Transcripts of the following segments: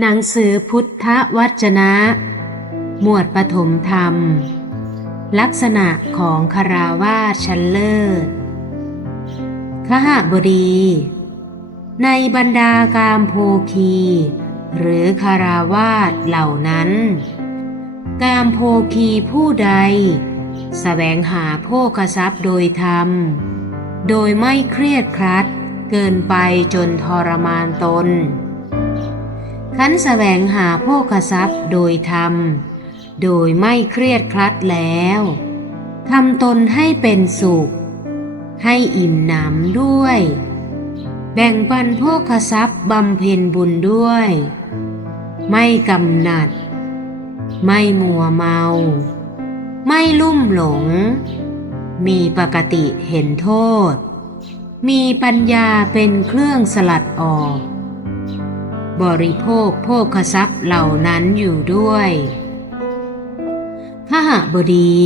หนังสือพุทธวจนะ หมวดปฐมธรรม ลักษณะของคาราวาชั้นเลิศขหบดี ในบรรดากามโภคี หรือคาราวาสเหล่านั้น กามโภคีผู้ใดสแสวงหาโภคทรัพย์โดยธรรม โดยไม่เครียดครัดเกินไปจนทรมานตน ขันแสวงหาโภคทรัพย์โดยธรรม โดยไม่เครียดครัดแล้วทำตนให้เป็นสุข ให้อิ่มหนำด้วย แบ่งปันโภคทรัพย์บำเพ็ญบุญด้วย ไม่กำหนัด ไม่มัวเมา ไม่ลุ่มหลง มีปกติเห็นโทษ มีปัญญาเป็นเครื่องสลัดออก บริโภคโภคทรัพย์เหล่านั้นอยู่ด้วยขหบดี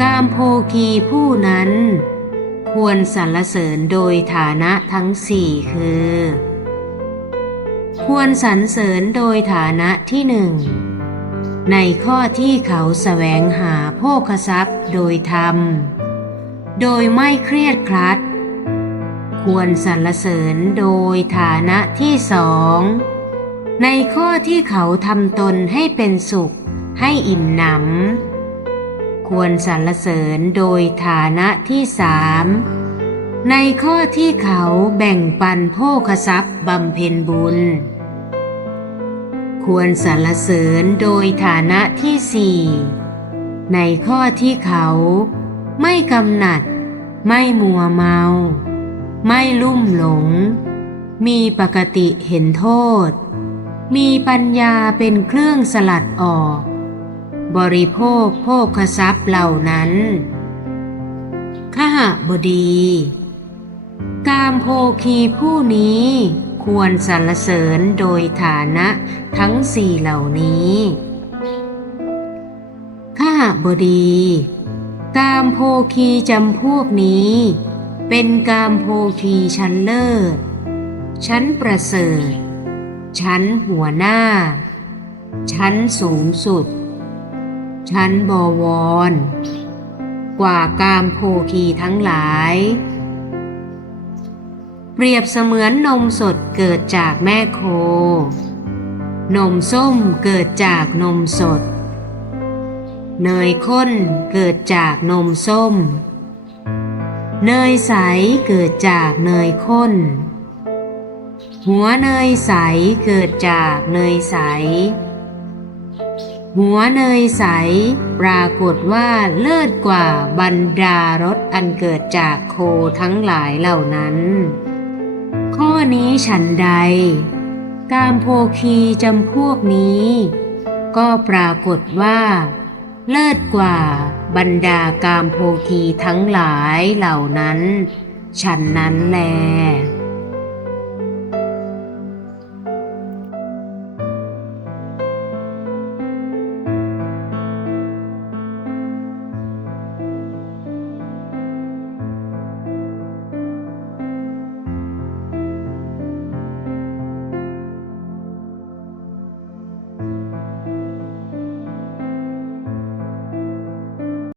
กามโภคีผู้นั้น ควรสรรเสริญโดยฐานะทั้งสี่คือ ควรสรรเสริญโดยฐานะที่หนึ่งในข้อที่เขาแสวงหาโภคทรัพย์โดยธรรม โดยไม่เครียดครัด ควรสรรเสริญโดยฐานะที่สองในข้อที่เขาทำตนให้เป็นสุขให้อิ่มหนำควรสรรเสริญโดยฐานะที่สามในข้อที่เขาแบ่งปันโภคทรัพย์บำเพ็ญบุญ ควรสรรเสริญโดยฐานะที่สี่ในข้อที่เขาไม่กำหนัด ไม่มัวเมา ไม่ลุ่มหลง มีปกติเห็นโทษ มีปัญญาเป็นเครื่องสลัดออก บริโภคโภคทรัพย์เหล่านั้นขหบดี กามโภคีผู้นี้ควรสรรเสริญโดยฐานะทั้งสี่เหล่านี้ขหบดี กามโภคีจำพวกนี้ เป็นกามโภคีชั้นเลิศ ชั้นประเสริฐ ชั้นหัวหน้า ชั้นสูงสุด ชั้นบวร กว่ากามโภคีทั้งหลาย เปรียบเสมือนนมสดเกิดจากแม่โค นมส้มเกิดจากนมสด เนยข้นเกิดจากนมส้ม เนยใสเกิดจากเนยข้น หัวเนยใสเกิดจากเนยใส หัวเนยใส ปรากฏว่าเลิศกว่าบรรดารสอันเกิดจากโคทั้งหลายเหล่านั้น ข้อนี้ฉันใด กามโภคีจำพวกนี้ ก็ปรากฏว่า เลิศกว่า บรรดากามโพธีทั้งหลายเหล่านั้น ฉันนั้นแล